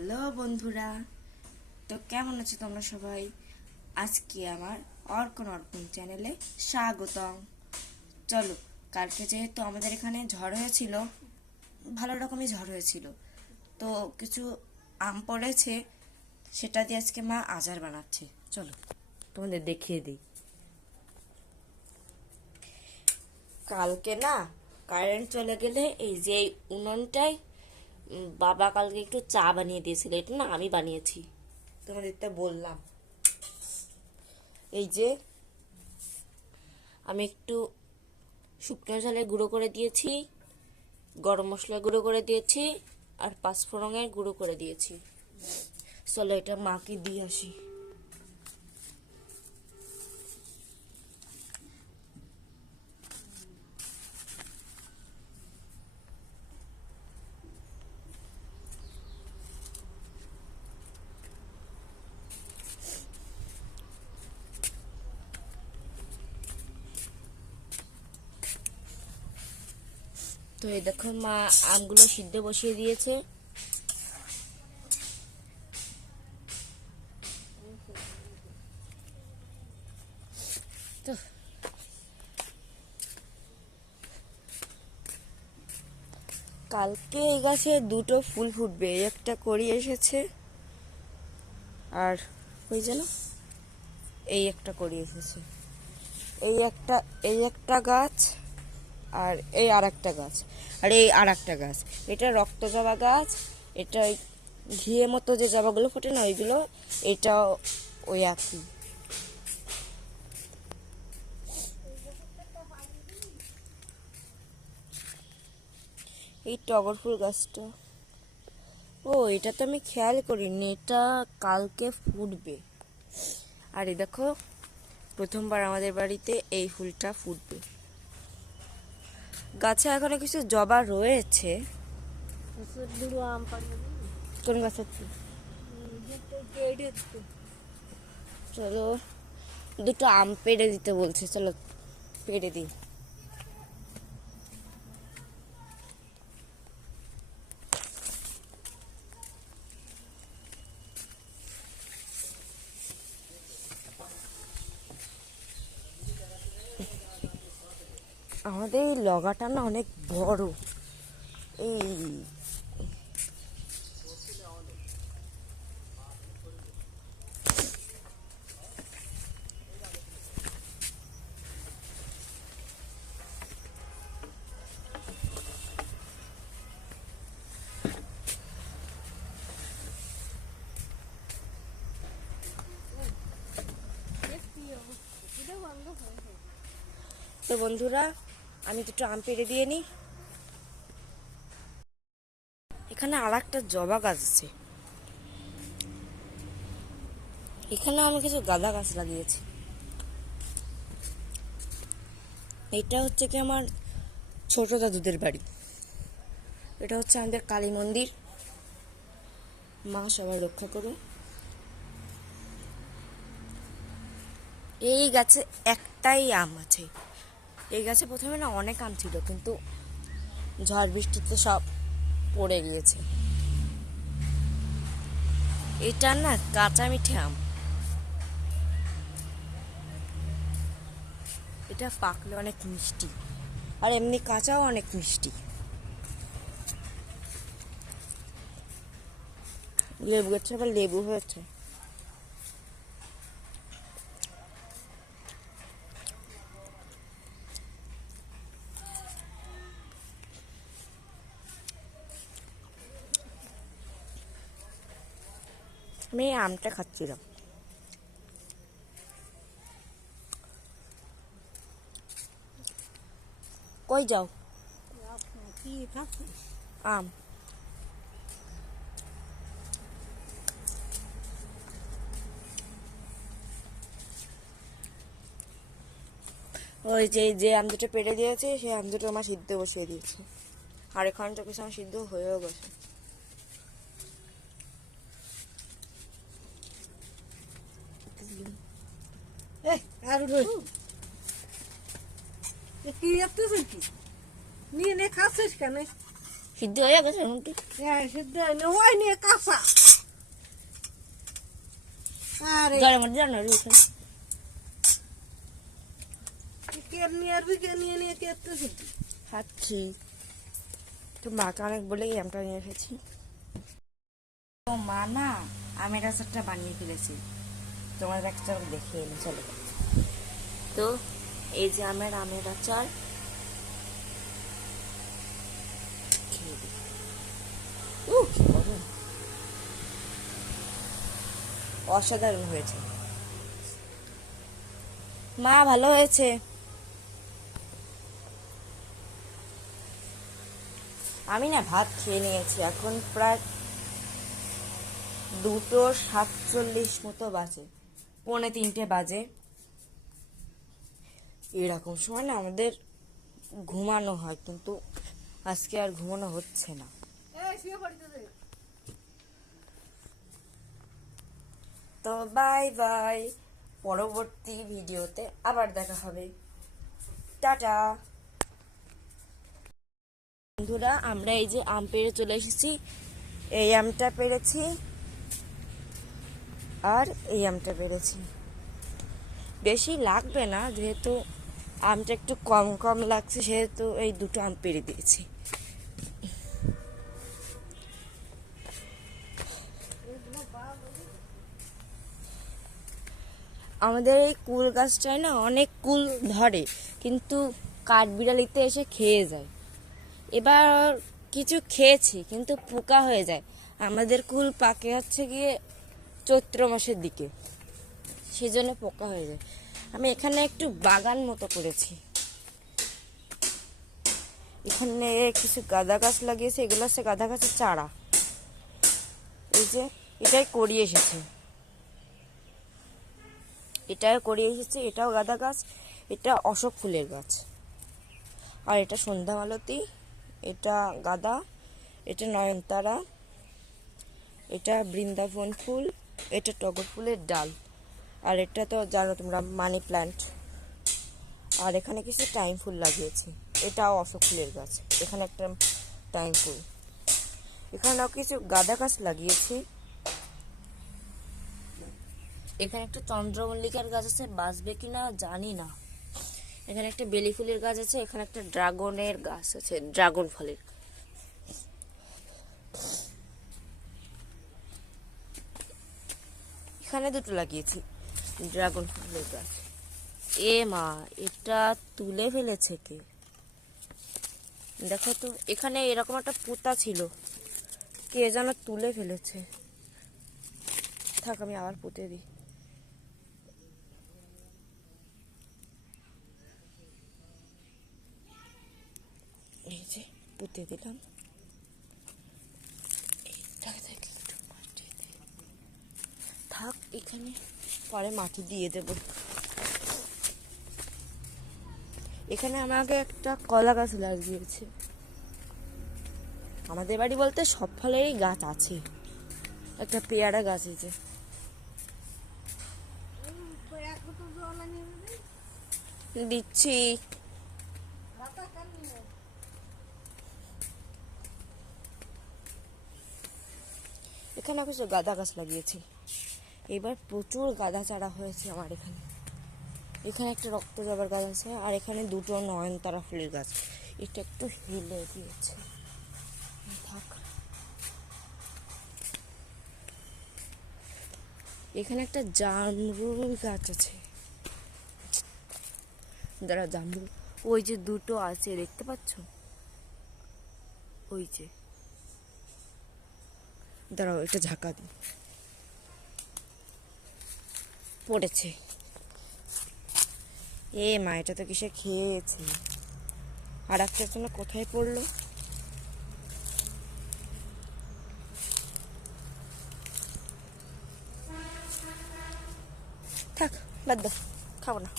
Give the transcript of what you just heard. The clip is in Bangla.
হ্যালো বন্ধুরা, তো কেমন আছো তোমরা সবাই? আজকে আমার অর্কন চ্যানেলে স্বাগতম। চলো, কালকে যেহেতু আমাদের এখানে ঝড় হয়েছিল, ভালো রকমই ঝড় হয়েছিল, তো কিছু আম পড়েছে, সেটা দিয়ে আজকে মা আচার বানাচ্ছে। চলো তোমাদের দেখিয়ে দিই। কালকে না কারেন্ট চলে গেলে এই যে এই উনুনটাই বাবা কালকে একটু চা বানিয়ে দিয়েছিল। এটা না আমি বানিয়েছি, তোমাদের তো বললাম। এই যে আমি একটু শুকনো ঝালের গুঁড়ো করে দিয়েছি, গরম মশলা গুঁড়ো করে দিয়েছি, আর পাঁচফোড়নের গুঁড়ো করে দিয়েছি। চলো এটা মাকে দিয়ে আসি। তো এই দেখো মা আমগুলো সিদ্ধ বসিয়ে দিয়েছে। তো কালকে এই গাছে দুটো ফুল ফুটবে, একটা কড়ি এসেছে, আর ওই যেন এই একটা কড়ি এসেছে। এই একটা গাছ, আর এই আর একটা গাছ, আর এই আর একটা গাছ। এটা রক্ত জবা গাছ, এটা ঘিয়ে মতো যে জবাগুলো ফোটে না ওইগুলো, এটা ওই একই। এই টগর ফুল গাছটা, ও এটা তো আমি খেয়াল করিনি, এটা কালকে ফুটবে। আর এই দেখো প্রথমবার আমাদের বাড়িতে এই ফুলটা ফুটবে। গাছে এখনো কিছু জবা রয়েছে। কোন গাছের ফুল? চলো দুটো আম পেড়ে দিতে বলছে, চলো পেড়ে দিই। আমাদের এই লগাটা না অনেক বড়। এই তো বন্ধুরা, আমি দুটো আম পেড়ে দিয়ে নিই। এখানে আর একটা জবা গাছ আছে। এখানে আমি কিছু গাঁদা গাছ লাগিয়েছি। এটা হচ্ছে কি আমার ছোট দাদুদের বাড়ি। এটা হচ্ছে আমাদের কালী মন্দির। মা সবাই রক্ষা করুন। এই গাছে একটাই আম আছে। এই গাছে প্রথমে না অনেক আম ছিল, কিন্তু ঝড় বৃষ্টিতে সব পড়ে গিয়েছে। এটা না কাঁচা মিঠে আম, এটা পাকলে অনেক মিষ্টি, আর এমনি কাঁচাও অনেক মিষ্টি। লেবু গাছে আবার লেবু হয়েছে। আমি এই আমটা খাচ্ছিলাম। কই যাও? আম ওই যে যে আম দুটো পেড়ে দিয়েছে, সেই আম দুটো আমার সিদ্ধ বসিয়ে দিয়েছে, আর এখানে তো কিছু আমার সিদ্ধ হয়েও গেছে। নিয়ে নে খাচ্ছিস কেন? সিদ্ধ হয়ে গেছে এমনটি। হ্যাঁ সিদ্ধ হয়নি, ওই নিয়ে কাঁচা। আরে জলের মধ্যে জানো উঠে কেমনি আর কে নিয়ে নিয়ে কেটে খাচ্ছি তো মাকে অনেক বলেই আমটা নিয়ে এসেছি। তো মা না আমের আচারটা বানিয়ে ফেলেছি, তোমার একটা দেখে এনে চলো। তো এই যে আমের আচার খেয়ে দিই। কি মজা, অসাধারণ হয়েছে মা, ভালো হয়েছে। আমি না ভাত খেয়ে নিয়েছি, এখন প্রায় 2:47 মতো বাজে, 2:45 বাজে। এরকম সময় না আমাদের ঘুমানো হয়, কিন্তু আজকে আর ঘুমানো হচ্ছে না। তো বাই বাই, পরবর্তী ভিডিওতে আবার দেখা হবে, টাটা। বন্ধুরা, আমরা এই যে আম পেড়ে চলে এসেছি, এই আমটা পেড়েছি আর এই আমটা পেড়েছি। বেশি লাগবে না, যেহেতু আমটা একটু কম কম লাগছে, সেহেতু এই দুটো আম পেড়ে দিয়েছি। আমাদের এই কুল গাছটায় না অনেক কুল ধরে, কিন্তু কাঠবিড়ালিতে এসে খেয়ে যায়। এবার কিছু খেয়েছি, কিন্তু পোকা হয়ে যায়। আমাদের কুল পাকে হচ্ছে গিয়ে চৈত্র মাসের দিকে, সেজন্য পোকা হয়ে যায়। আমি এখানে একটু বাগান মতো করেছি, এখানে কিছু গাঁদা গাছ লাগিয়েছে, এগুলো হচ্ছে গাঁদা গাছের চারা। এই যে এটাই করিয়ে এসেছে, এটাও গাঁদা গাছ, এটা অশোক ফুলের গাছ, আর এটা সন্ধ্যা মালতী, এটা গাঁদা, এটা নয়নতারা, এটা বৃন্দাবন ফুল, এটা টগর ফুলের ডাল, আর এটা তো জানো তোমরা মানি প্ল্যান্ট। আর এখানে কিছু টাইম ফুল লাগিয়েছি, এটাও অশোক ফুলের গাছ, এখানে একটা টাইম ফুল, এখানেও কিছু গাঁদা গাছ লাগিয়েছি। এখানে একটা চন্দ্রমল্লিকার গাছ আছে, বাঁচবে কিনা জানি না। এখানে একটা বেলি ফুলের গাছ আছে, এখানে একটা ড্রাগনের গাছ আছে, ড্রাগন ফলের। এখানে দুটো লাগিয়েছি ড্রাগন ফলের গাছ। এ মা, এটা তুলে ফেলেছে কে? দেখো তো, এখানে এরকম একটা পোতা ছিল, কে যেন তুলে ফেলেছে। থাক, আমি আবার পুঁতে দিই। এই যে পুঁতে দিলাম, থাক এখানে, পরে মাটি দিয়ে দেব। এখানে আমাকে একটা কলা গাছ লাগিয়েছে। আমাদের বাড়ি বলতে সব ফলেরই গাছ আছে, একটা পেয়ারা গাছ আছে। দিচ্ছি। এখানে কিছু গাঁদা গাছ লাগিয়েছি, এবার প্রচুর গাঁদা চারা হয়েছে আমার এখানে। এখানে একটা রক্ত জবার গাছ আছে, আর এখানে দুটো নয়নতারা ফুলের গাছ। এটা একটু হিলে দিয়েছে, থাক। এখানে একটা জামরুল গাছ আছে, দাঁড়া, জামরুল ওই যে দুটো আছে, দেখতে পাচ্ছ? ওই যে, দাঁড়াও এটা ঝাঁকা দিই, পড়েছে। এ মা, এটা তো কিসে খেয়েছে। আর একটা জন্য কোথায় পড়লো? থাক, বাদ দাও, খাবো না।